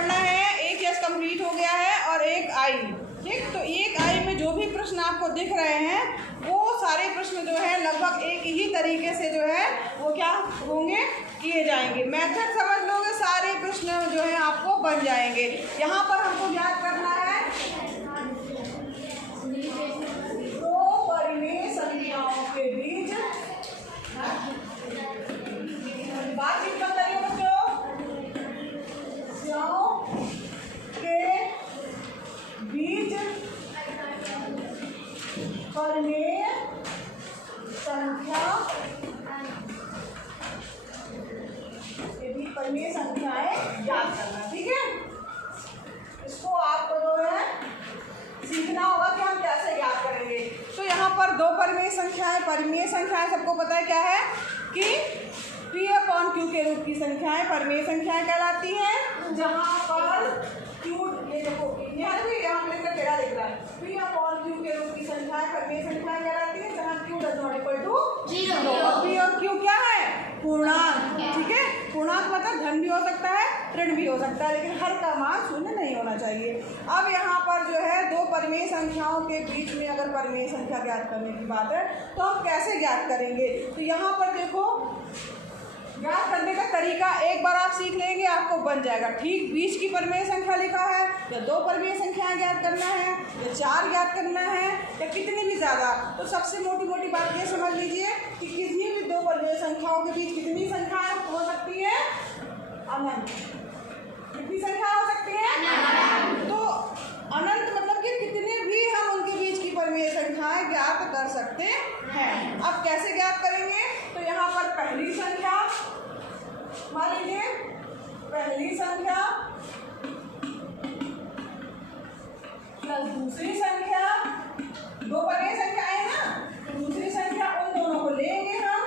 पढ़ना है। एक यस कंप्लीट हो गया है और एक आई। ठीक, तो एक आई में जो भी प्रश्न आपको दिख रहे हैं वो सारे प्रश्न जो है लगभग एक ही तरीके से जो है वो क्या होंगे, किए जाएंगे। मेथड समझ लोगे, सारे प्रश्न जो है आपको बन जाएंगे। यहाँ पर हमको याद करना है दो परिमेय संख्याओं के बीच बातचीत मत करिए बच्चों, के बीच परिमेय संख्या के बीच परिमेय संख्याएं याद करना। ठीक है, इसको आपको जो है सीखना होगा कि हम कैसे याद करेंगे। तो यहाँ पर दो परिमेय संख्याएं सबको पता है क्या है कि P अपॉन Q के रूप की संख्याएं परिमेय संख्याएं कहलाती हैं। जहाँ पर Q, ये देखो यहाँ पे लिखकर टेढ़ा दिख रहा है, P अपॉन Q के रूप की संख्याएं परिमेय संख्याएं कहलाती हैं जहाँ Q does not equal to 0। P और Q क्या है, पूर्णांक। ठीक है, पूर्णांक मतलब धन भी हो सकता है ऋण भी हो सकता है, लेकिन हर का मान शून्य नहीं होना चाहिए। अब यहाँ पर जो है दो परिमेय संख्याओं के बीच में अगर परिमेय संख्या ज्ञात करने की बात है तो हम कैसे ज्ञात करेंगे। तो यहाँ पर देखो ज्ञात करने का तरीका एक बार आप सीख लेंगे आपको बन जाएगा। ठीक, बीच की परिमेय संख्या लिखा है या दो परिमेय संख्याएं ज्ञात करना है या चार ज्ञात करना है या कितनी भी ज़्यादा, तो सबसे मोटी मोटी बात ये समझ लीजिए कि किसी भी दो परिमेय संख्याओं के बीच कितनी संख्याएं हो सकती है, अनंत। कितनी संख्या हो सकती है, तो अनंत मतलब कि कितने भी हम उनके बीच की परिमेय संख्याएं ज्ञात कर सकते हैं। अब कैसे ज्ञात करेंगे, तो यहाँ पर पहली संख्या मान लीजिए, पहली संख्या प्लस दूसरी संख्या, दो परिमेय संख्याएं हैं ना, तो दूसरी संख्या उन दोनों को लेंगे हम,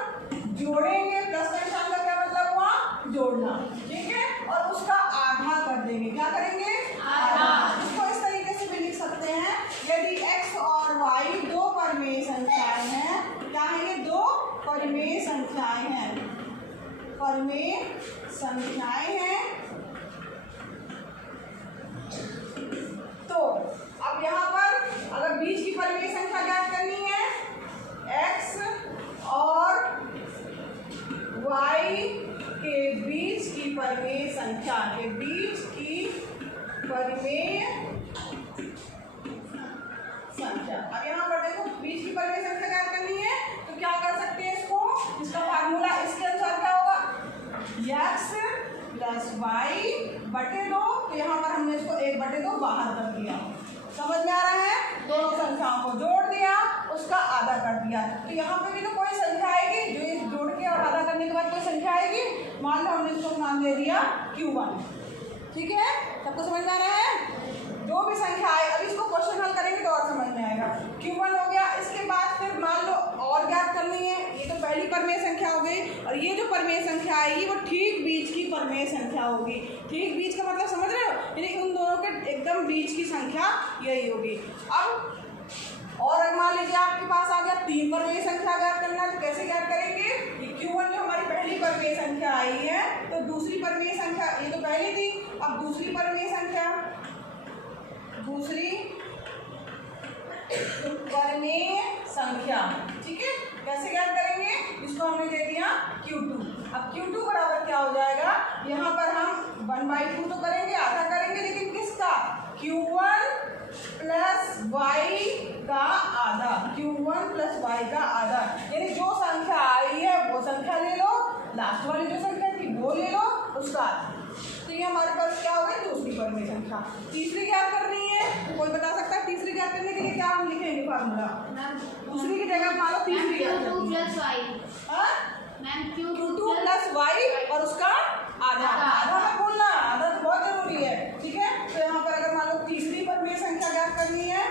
जोड़ेंगे। प्लस का निशान का क्या मतलब हुआ, जोड़ना। ठीक है, और उसका आधा कर देंगे। क्या करेंगे, आधा। इसको इस तरीके से भी लिख सकते हैं, यदि x और y दो परिमेय संख्याएं हैं, क्या है ये, दो परिमेय संख्याएं हैं, परिमेय संख्याएं हैं। तो अब यहाँ पर अगर बीच की परिमेय संख्या ज्ञात करनी है, x और y के बीच की परिमेय संख्या, के बीच की परिमेय संख्या। अब यहाँ पर देखो बीच की परिमेय संख्या ज्ञात करनी है तो क्या कर सकते हैं इसको, इसका फार्मूला इसके अनुसार क्या होगा, x प्लस वाई बटे दो। तो यहाँ पर हमने इसको 1/2 बाहर कर दिया। समझ में आ रहा है, दोनों संख्याओं को जोड़ दिया, उसका आधा कर दिया। तो यहाँ पे भी तो कोई संख्या आएगी, जो इस जोड़ के और आधा करने के बाद कोई संख्या आएगी। मान लो हमने इसको नाम दे दिया Q1। ठीक है, सबको समझ में आ रहा है, जो भी संख्या आए। अब इसको क्वेश्चन हल करेंगे तो और समझ में आएगा। Q1 हो गया, इसके बाद फिर मान लो और ज्ञात करनी है, ये तो पहली परिमेय संख्या हो गई, और ये जो परिमेय संख्या आएगी वो ठीक बीच की परिमेय संख्या होगी। ठीक बीच का मतलब समझ रहे हो, यानी उन दोनों के एकदम बीच की संख्या यही होगी। अब और अगर मान लीजिए आपके पास आ गया 3 परिमेय संख्या ज्ञात करना, तो कैसे ज्ञात करेंगे, Q1 जो हमारी पहली परिमेय संख्या आई है, तो दूसरी परिमेय संख्या, ये तो पहली थी, अब दूसरी परिमेय संख्या, दूसरी परिमेय संख्या। ठीक है, कैसे ज्ञात करेंगे, इसको हमने दे दिया Q2। अब Q2 बराबर क्या हो जाएगा, यहाँ पर हम 1/2 तो करेंगे, आधा करेंगे, लेकिन किसका, Q1 प्लस y का आधा, Q1 प्लस y का आधा। यानी जो संख्या आई है वो संख्या ले लो, लास्ट वाली जो संख्या थी वो ले लो, उसका आधा। तो ये हमारे पास क्या हो गई, दूसरी परिमेय संख्या। तीसरी ज्ञात करनी है, तो कोई बता सकता है तीसरी ज्ञात करने के लिए क्या हम लिखेंगे फार्मूला, दूसरी की जगह मान लो तीसरी Q2 plus y, Q2 plus y और उसका आधा। आधा में बोलना, आधा तो बहुत जरूरी है। ठीक है, तो यहाँ पर अगर मान लो तीसरी परिमेय संख्या ज्ञात करनी है,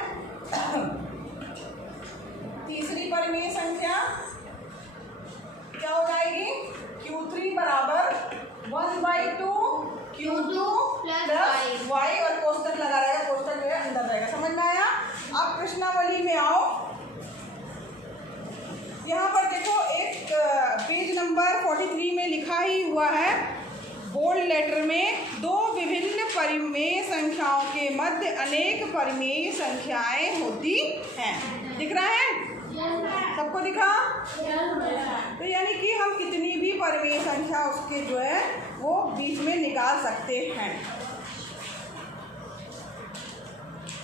तीसरी परिमेय संख्या क्या हो जाएगी, Q3 बराबर 1/2 Q2 प्लस y, और कोष्टक लगा रहेगा, कोष्टक जो है अंदर रहेगा। समझ में आया। अब प्रश्नावली में आओ, यहाँ पर देखो एक पेज नंबर 43 में लिखा ही हुआ है बोल्ड लेटर में, दो विभिन्न परिमेय मध्य अनेक परिमेय संख्याएं होती हैं। दिख रहा है? सबको दिखा? तो यानी कि हम कितनी भी परिमेय संख्या उसके जो है वो बीच में निकाल सकते हैं।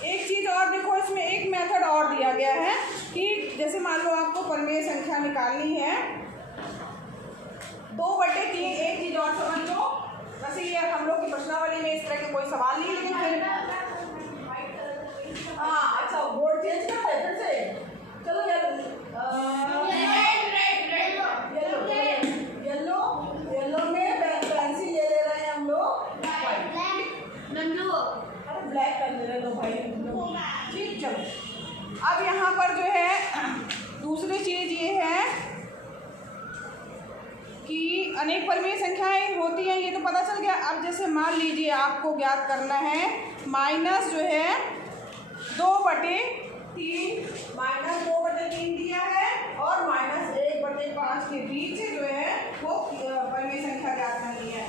एक चीज़ और देखो, इसमें एक मेथड और दिया गया है कि जैसे मान लो आपको परिमेय संख्या निकालनी है 2/3। एक चीज़ और समझ लो, वैसे ये हम लोग की प्रश्नावली में इस तरह के कोई सवाल नहीं, लेकिन फिर हाँ अच्छा बोर्ड चेंज करना है फिर से। चलो येलो में पेंसिल ले ले रहे हैं हम लोग, अरे ब्लैक कर ले रहे लो भाई, ठीक। चलो अब यहाँ पर जो है दूसरी चीज़ ये है कि अनेक परिमेय संख्याएं होती हैं, ये तो पता चल गया। अब जैसे मान लीजिए आपको ज्ञात करना है माइनस जो है 2/3, माइनस 2/3 दिया है और -1/5 के बीच जो है वो परिमेय संख्या ज्ञात करनी है।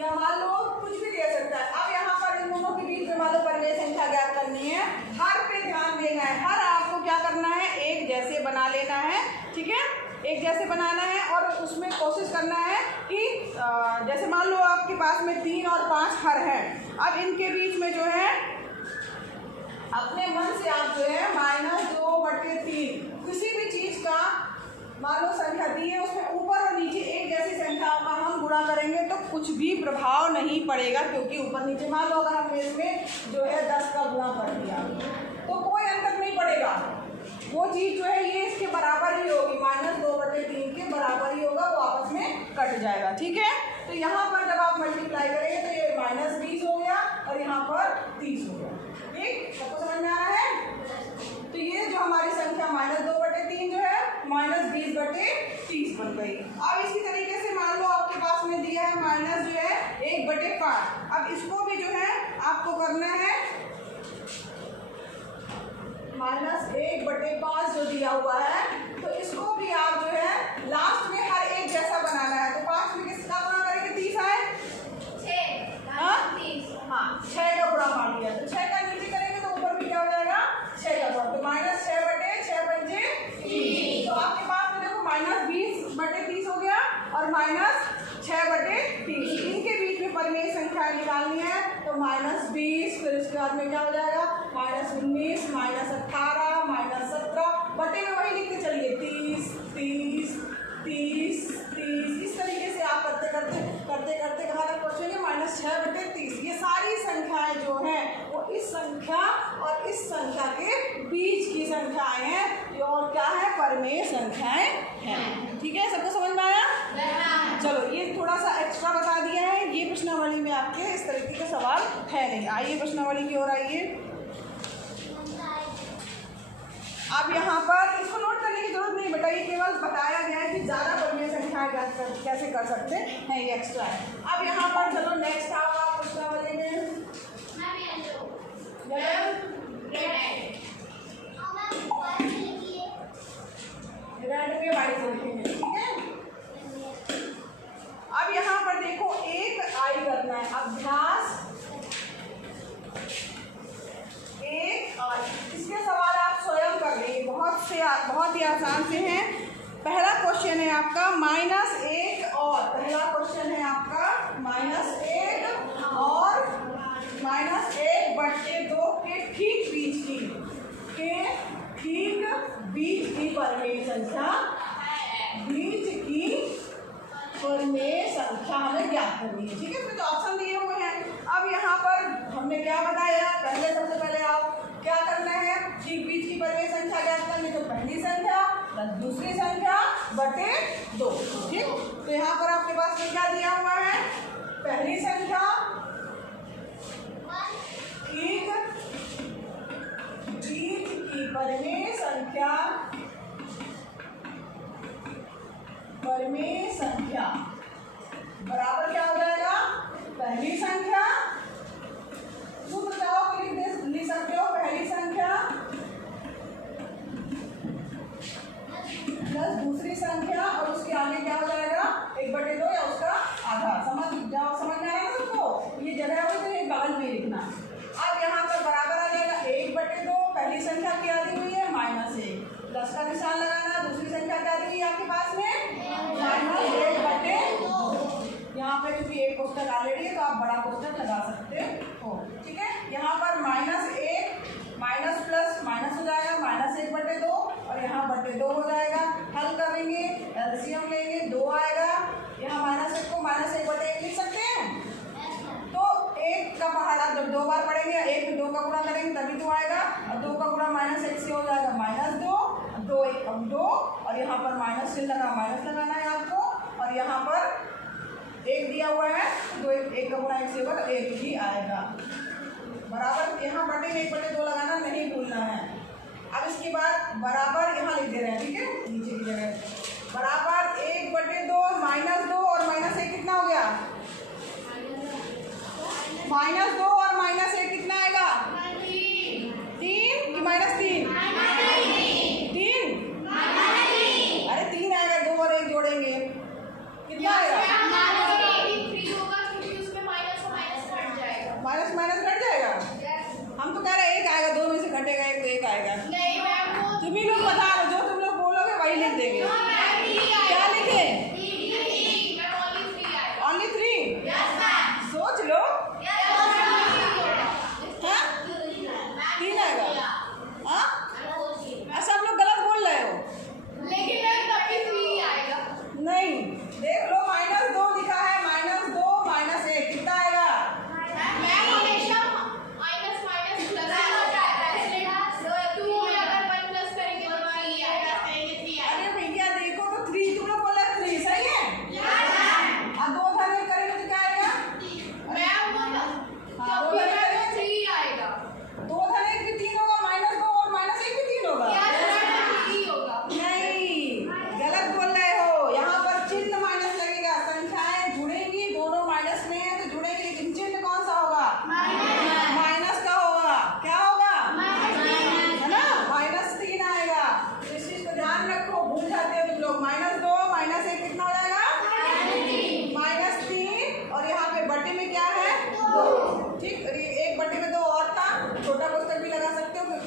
या मान लो कुछ भी दे सकता है। अब यहाँ पर इन दोनों के बीच में मान लो परिमेय संख्या ज्ञात करनी है, हर पे ध्यान देना है, हर आपको क्या करना है एक जैसे बना लेना है, ठीक है, एक जैसे बनाना है और उसमें कोशिश करना है कि जैसे मान लो आपके पास में 3 और 5 हर हैं। अब इनके बीच में जो है अपने मन से आप जो है -2/3 किसी भी चीज़ का मान लो संख्या दी है, उसमें ऊपर और नीचे एक जैसी संख्याओं का हम गुणा करेंगे तो कुछ भी प्रभाव नहीं पड़ेगा, क्योंकि ऊपर नीचे मान लो अगर हमने इसमें जो है 10 का गुणा कर दिया तो कोई अंतर नहीं पड़ेगा। वो चीज़ जो है ये इसके बराबर ही होगी, -2/3 के बराबर ही होगा, वो आपस में कट जाएगा, ठीक है। तो यहाँ पर जब आप मल्टीप्लाई करेंगे तो ये -20 हो गया और यहाँ पर 30 हो गया, ठीक। सबको समझ में आ रहा है? तो ये जो हमारी संख्या -2/3 जो है -20/30 बन गई। अब इसी तरीके से मान लो आपके पास में दिया है माइनस जो है 1/5। अब इसको भी जो है आपको करना है -1/5 जो दिया हुआ है, तो इसको भी आप जो है लास्ट में हर एक जैसा बनाना है। तो 5 में किसका गुणा करेंगे? 30 आए, 6 का गुणा मान लिया तो 6 का नीचे करेंगे तो ऊपर भी क्या हो जाएगा 6 का गुणा, तो -6/6 बचे 30। तो आपके पास में देखो -20/30 हो गया और -6/30। इनके बीच में परिमेय संख्या निकालनी है तो -20, फिर इसके बाद में क्या हो जाएगा -19, -18, -17 बटे में वही लिखते चलिए 30, 30, 30, 30। इस तरीके से आप करते करते कहाँ तक पहुँचेंगे -6/30। ये सारी संख्याएं जो हैं वो इस संख्या और इस संख्या के बीच की संख्याएं हैं और क्या है परिमेय संख्याएं हैं, ठीक है। सबको समझ में आया? चलो ये थोड़ा सा एक्स्ट्रा बता दिया है, ये प्रश्नावली में आपके इस तरीके के सवाल है नहीं। आइए प्रश्नावली की ओर आइए। अब यहाँ पर इसको नोट करने की जरूरत नहीं बेटा, ये केवल बताया गया है कि ज़्यादा परिमेय संख्या कैसे कर सकते हैं, ये एक्स्ट्रा है। अब यहाँ पर चलो नेक्स्ट आओ आप प्रश्नावली में रेड में वाइट लिखेंगे, ठीक है। अब यहाँ पर देखो एक आई करना है, अभ्यास 1 आई। इसके सवाल आप स्वयं कर लेंगे, बहुत ही आसान से हैं। पहला क्वेश्चन है आपका -1 और पहला क्वेश्चन है आपका -1 और -1/2 के ठीक बीच की परिमेय संख्या, हमें ज्ञात करनी है, ठीक है। फिर तो ऑप्शन दिए हुए हैं। अब यहाँ पर हमने क्या बताया, सबसे पहले आप क्या करना है, ठीक बीच की परिमेय संख्या ज्ञात करनी, तो पहली संख्या प्लस दूसरी संख्या बटे 2, ठीक। तो यहाँ पर आपके पास में क्या दिया हुआ है, पहली संख्या ठीक बीच की परिमेय संख्या बराबर क्या हो जाएगा, पहली संख्या, सूत्र चाहो लिख सकते हो, पहली संख्या प्लस दूसरी संख्या और उसके आगे क्या हो जाएगा 1/2 या उसका आधा। समझ कोष्टक ऑलरेडी है तो आप बड़ा कोष्टक लगा सकते हो। ठीक है, यहाँ पर -1 माइनस प्लस माइनस हो जाएगा, -1/2 और यहाँ 2 हो जाएगा। हल करेंगे, एलसीएम लेंगे, 2 आएगा। यहाँ -1 को -1/1 लिख सकते हैं। तो 1 का पहाड़ा जब 2 बार पढ़ेंगे, 1 में 2 का गुणा करेंगे तभी 2 आएगा, और 2 का गुणा -1 से हो जाएगा -2, 2 1 कम 2, और यहाँ पर माइनस से लगा, माइनस लगाना है आपको, और यहाँ पर 1 दिया हुआ है तो 1 का गुणा 1 से होगा तो 1 ही आएगा। बराबर यहाँ बटे में 1/2 लगाना नहीं भूलना है। अब इसके बाद बराबर यहाँ लिख दे रहे हैं, ठीक है, नीचे की जगह बराबर 1/2 -2 और -1 कितना हो गया? -2 और -1 कितना आएगा? 3 कि -3? 3। अरे 3 आएगा, 2 और 1 जोड़ेंगे कितना आएगा? माइनस घट जाएगा। हम तो कह रहे हैं 1 आएगा, 2 में से घटेगा 1 तो 1 आएगा। तुम ही लोग बता रहे हो, जो तुम लोग बोलोगे वही लिख देंगे। क्या लिखे? ओनली 3। सोच लो। हाँ 3 आएगा। हाँ सब लोग गलत बोल रहे हो। लेकिन नहीं, देख लो -2 लिखा है, -2 -1 कितना आएगा?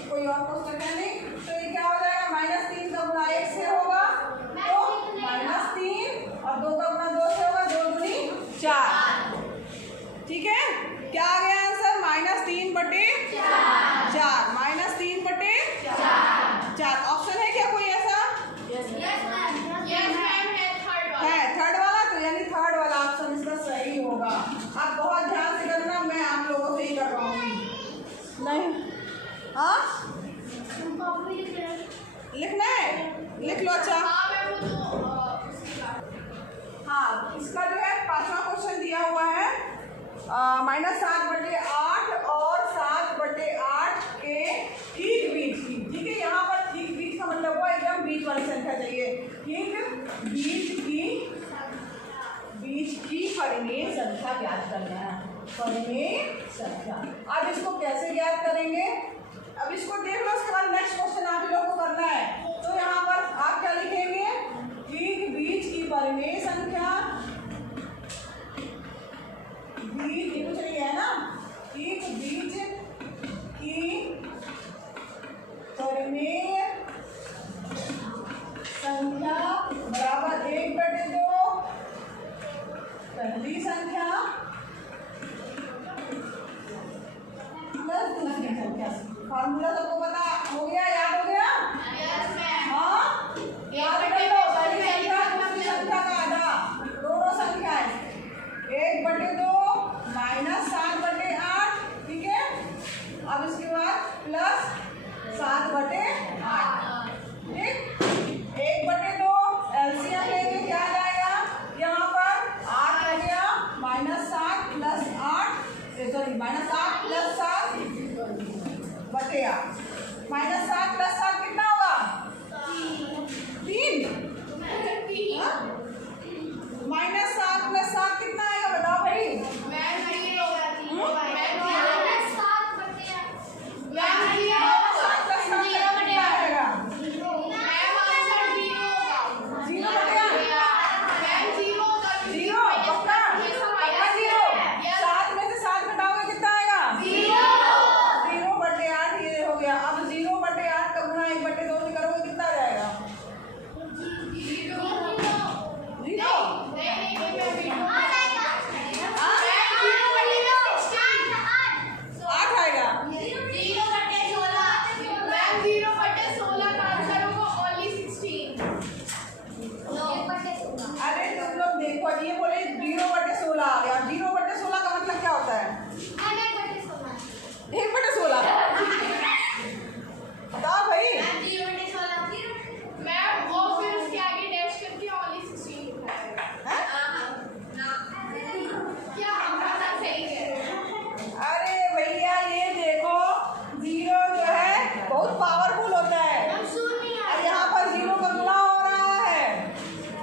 कोई और कोष्टक है नहीं, तो ये क्या हो जाएगा? -3 का गुणा 1 से होगा तो -3 और 2 का गुणा 2 से होगा, 2 दूनी 4। ठीक है, क्या आ गया आंसर? -3/4 -3/4। ऑप्शन है क्या कोई ऐसा? है थर्ड वाला, तो यानी थर्ड वाला ऑप्शन इसका सही होगा। आप बहुत ध्यान से करना, मैं आप लोगों से ही करवाऊंगी। नहीं हाँ लिखना है, लिख लो। अच्छा हाँ, इसका जो है 5वां क्वेश्चन दिया हुआ है -7/8 और 7/8 के ठीक बीच की। ठीक है, यहाँ पर ठीक बीच का मतलब हुआ एकदम बीच वाली संख्या चाहिए। ठीक बीच की परिमेय संख्या ज्ञात करना है। परिमेय संख्या, अब इसको कैसे ज्ञात करेंगे? अब इसको देख लो, उसके बाद नेक्स्ट क्वेश्चन आप लोगों को करना है। तो यहाँ पर आप क्या लिखेंगे? ठीक बीच की परिमेय संख्या, बीच ये कुछ नहीं है ना, ठीक बीच की परिमेय संख्या बराबर 1/2 पहली संख्या प्लस दूसरी संख्या। फॉर्मूला सबको पता हो गया, याद हो गया? हाँ याद कर लो, पहली संख्या दूसरी संख्या का आधा देखो अब ये बोले 0/16 आ गया। 0/16 का मतलब क्या होता है? 1/16। बताओ भाई। अरे भैया ये देखो 0 जो है बहुत पावरफुल होता है और यहाँ पर 0 का गुणा हो रहा है।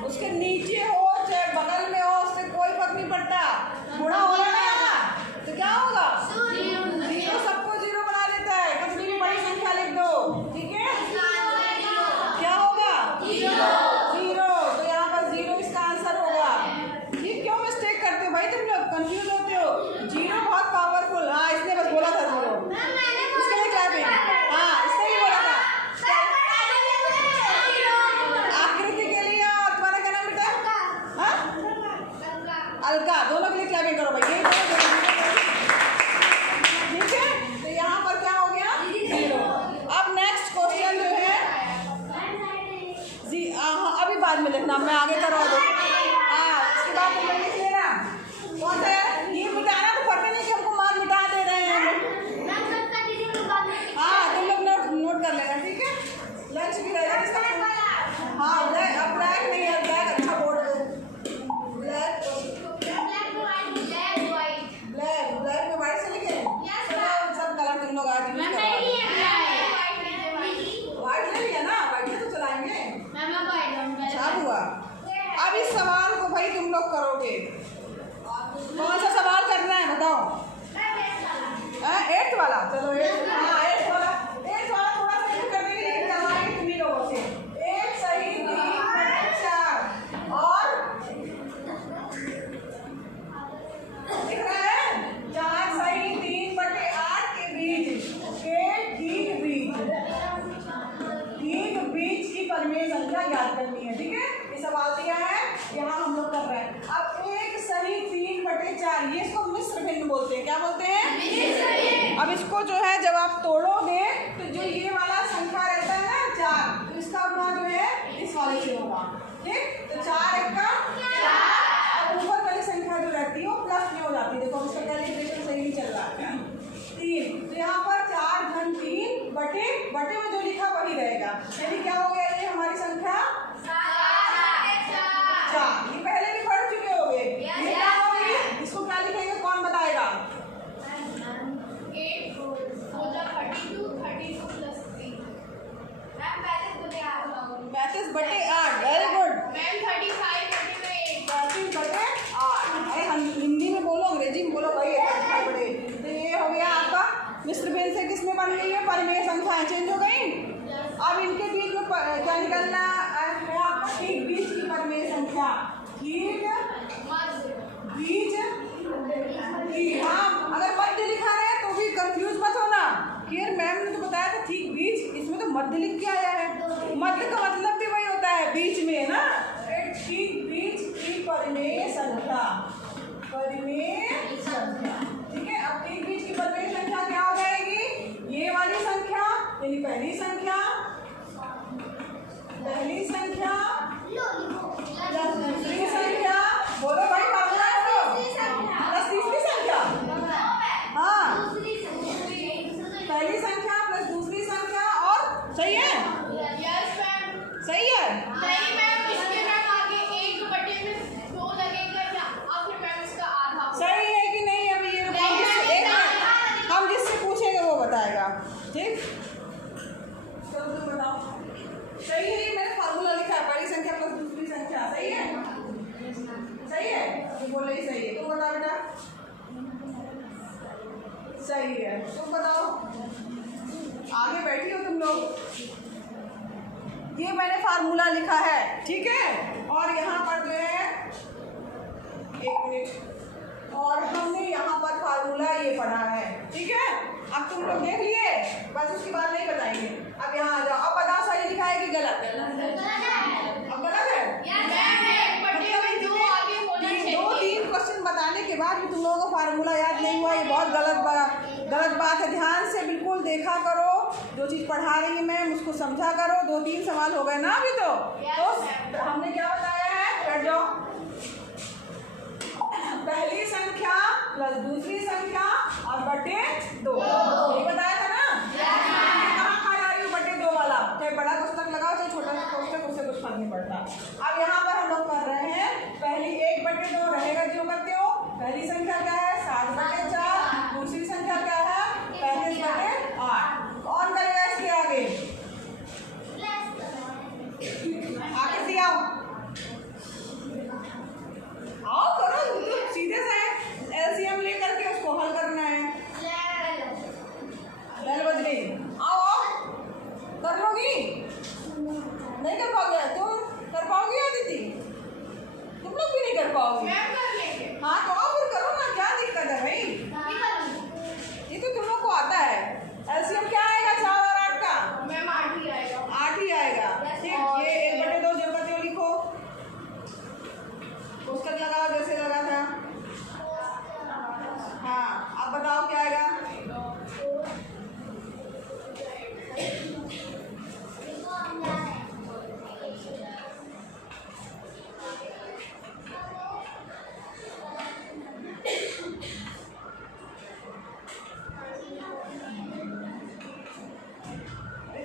उसके नीचे हो चाहे बगल में हो उससे कोई फर्क नहीं पड़ता, गुणा हो रहा है तो क्या होगा? 0 सबको 0 बना देता है। कभी भी बड़ी संख्या लिख दो, ठीक है? क्या होगा? 0। तो यहाँ पर 0 इसका आंसर होगा। ये क्यों मिस्टेक करते हो भाई तुम लोग, कंफ्यूज होते हो? 0 बहुत पावरफुल। हाँ इसने बस बोला था 0, उसके लिए क्लैपिंग। हाँ इसने ही बोला था आकृति के लिए। और तुम्हारा क्या नाम बेटा? हाँ अलका। दोनों के लिए क्लैपिंग करो भाई। ये ठीक है। तो यहाँ पर क्या हो गया? 0। अब नेक्स्ट क्वेश्चन जो है अभी बाद में लिखना, मैं आगे करवा दूँ। हाँ उसके बाद तुम लोग लिख लेना। कौन सा यार ये मिटाना तो पड़ता नहीं कि हमको मार मिटा दे रहे हैं हम। हाँ तुम लोग नोट कर लेना, ठीक है? लंच भी रहेगा इसका। हाँ ब्लैक, अब ब्लैक नहीं है, ब्लैक अच्छा बोर्ड है। ब्लैक में व्हाइट से लिखे सब कलर तुम लोग आज व्हाइट ले लिया ना? व्हाइट में तो चलाएंगे। अच्छा हुआ। अब इस सवाल को भाई तुम लोग करोगे। कौन सा सवाल करना है बताओ? 8th वाला। चलो 8th वाला थोड़ा सा कर देंगे लेकिन करवाएंगे तुम ही लोगों से। 1 सही 3/4 और दिख रहा है 4 सही 3/8 के बीच ठीक बीच की परिमेय संख्या ज्ञात करनी है, ठीक है? ये सवाल दिया है, यहाँ हम लोग कर रहे हैं। अब 1 सही 3/4 ये इसको मिश्र भिन्न बोलते हैं। क्या बोलते हैं? अब इसको जो है जब आप तोड़ोगे तो जो ये वाला संख्या रहता है ना 4, तो इसका गुणा जो है इस वाले से होगा, ठीक? तो 4 1 का 4। अब ऊपर वाली संख्या जो रहती है वो प्लस में हो जाती है। देखो इसका कैलकुलेशन सही नहीं चल रहा है। 3 तो यहाँ पर 4 घन 3 बटे में जो लिखा वही रहेगा। यानी क्या हो गया? ये हमारी संख्या 4। ये पहले भी पढ़ चुके होंगे। ये क्या होगी? इसको क्या लिखेंगे कौन बताएगा? 35/8। Very good. 35/8। अरे हिंदी में बोलो, अंग्रेजी में बोलो भाई। 35/8 तो ये हो गया आपका मिश्र भिन्न से किसमें बन गई है? परिमेय संख्याएं चेंज हो गई। अब इनके बीच में क्या निकलना है आपका? ठीक बीच की परिमेय संख्या। ठीक बीच की। हाँ अगर मध्य लिखा है तो भी कंफ्यूज मत होना कि यार मैम ने तो बताया था ठीक बीच, इसमें तो मध्य लिख के आया है। मध्य का मतलब भी वही होता है बीच में ना। ठीक बीच की परिमेय संख्या, ठीक है? अब ठीक बीच की परिमेय संख्या क्या हो जाएगी? ये वाली संख्या यानी पहली संख्या प्लस दूसरी संख्या। बोलो भाई फार्मूला है तो प्लस तीसरी संख्या। हाँ पहली संख्या प्लस दूसरी संख्या और सही है? सही है। सही है कि नहीं? अभी ये हम जिससे पूछेंगे वो बताएगा, ठीक? चलो तुम बताओ। सही है? ये मैंने फार्मूला लिखा है पहली संख्या प्लस दूसरी संख्या। सही है? सही है? तो बोले ही सही है। तुम बताओ बेटा। सही है। तुम बताओ। आगे बैठी हो तुम लोग। ये मैंने फार्मूला लिखा है, ठीक है? और यहाँ पर जो है 1 मिनट, और हमने यहाँ पर फार्मूला ये पढ़ा है, ठीक है? अब तुम लोग देख लिए, बस उसके बाद नहीं बताएंगे। अब यहाँ आ जाओ। अब बताओ सही लिखा है कि गलत? अब गलत है। 2-3 क्वेश्चन बताने के बाद भी तुम लोगों को फार्मूला याद नहीं हुआ, ये बहुत गलत बात है। ध्यान से बिल्कुल देखा करो, जो चीज़ पढ़ा रही है मैम उसको समझा करो। 2-3 सवाल हो गए ना अभी तो हमने क्या बताया है? बैठ जाओ। पहली संख्या प्लस दूसरी संख्या और बटे 2, यही बताया था ना। कहाँ खा जा रही हूँ बटे 2 वाला, चाहे बड़ा कोष्टक लगाओ चाहे छोटा कोष्टक, उससे कुछ फर्क नहीं पड़ता। अब यहाँ पर हम लोग कर रहे हैं पहली 1 बटे 2 रहेगा जो करते हो। पहली संख्या क्या है 7 बटे 4, दूसरी संख्या क्या है 35 बटे 8। कौन करेगा इसके आगे? आगे से आओ करो, तो सीधे से एलसीएम लेकर के उसको हल करना है। बेल बज गई, आओ कर लोगी? नहीं कर पाओगे तुम? कर पाओगी अदिति? तुम लोग भी नहीं कर पाओगे। हाँ तो आओ फिर करो ना, क्या दिक्कत है भाई? ये तो तुम लोग को आता है। एलसीएम क्या आएगा 4 और 8 का? 8 ही आएगा। ठीक, ये 1 बटे 2 जो करते हो लिखो, पुस्तक लगाओ जैसे लगा था। हाँ अब बताओ क्या आएगा?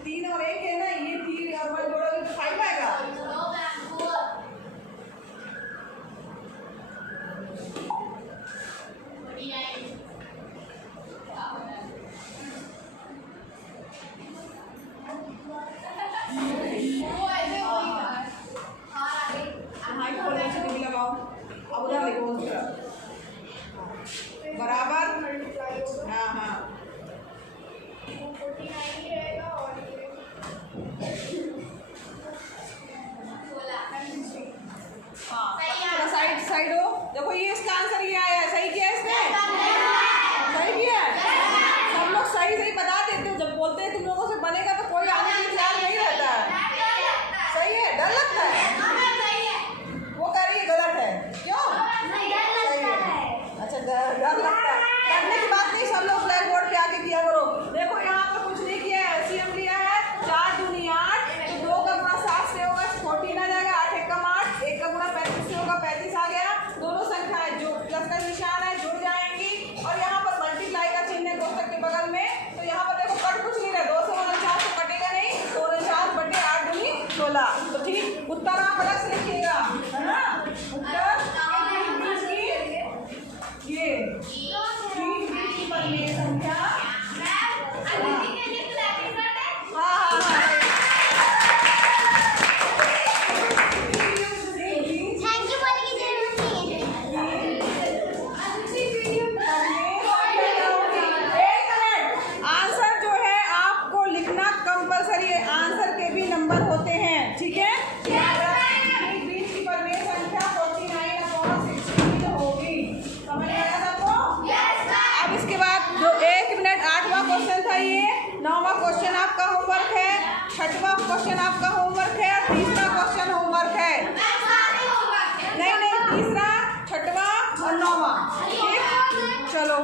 तीन और 1 है ना, ये 3 और 1 जोड़ोगे तो 5 आएगा। अब उधर लिखो उस तरफ बराबर। हाँ हाँ साइड हो। देखो ये इसका आंसर ये आया है, सही किया इसने? सही किया है। सब लोग सही बता देते हो, जब बोलते हैं तुम लोगों से बनेगा तो कोई आने के ख्याल नहीं रहता है। सही है, डर लगता है वो कह रही है गलत है, क्यों? सही है, अच्छा डर लगता है। डरने की बात नहीं, सब लोग ब्लैक बोर्ड पे आके किया करो। देखो यहाँ पर कुछ नहीं किया है, एलसीएम लिया है 4 दूनी 8, तो 2 का गुणा 7 से होगा 14 आ जाएगा, 8 एक कम 8, 1 का गुणा 35 से होगा 35 आ गया। दोनों संख्याएं जो प्लस का निशान है जुड़ जाएंगी, और यहाँ पर मल्टीप्लाई का चिन्ह है कोष्टक के बगल में, तो यहाँ पर देखो कट कुछ नहीं रहा, 2 से 49 तो कटेगा नहीं, 49 बटे 8 दूनी 16। तो ठीक उत्तर आप अलग से लिखिएगा, है ना? उत्तर ये 3 पर ये संख्या क्वेश्चन आपका होमवर्क है, और तीसरा क्वेश्चन होमवर्क है। नहीं तीसरा, छठवां और 9वां। ठीक, चलो।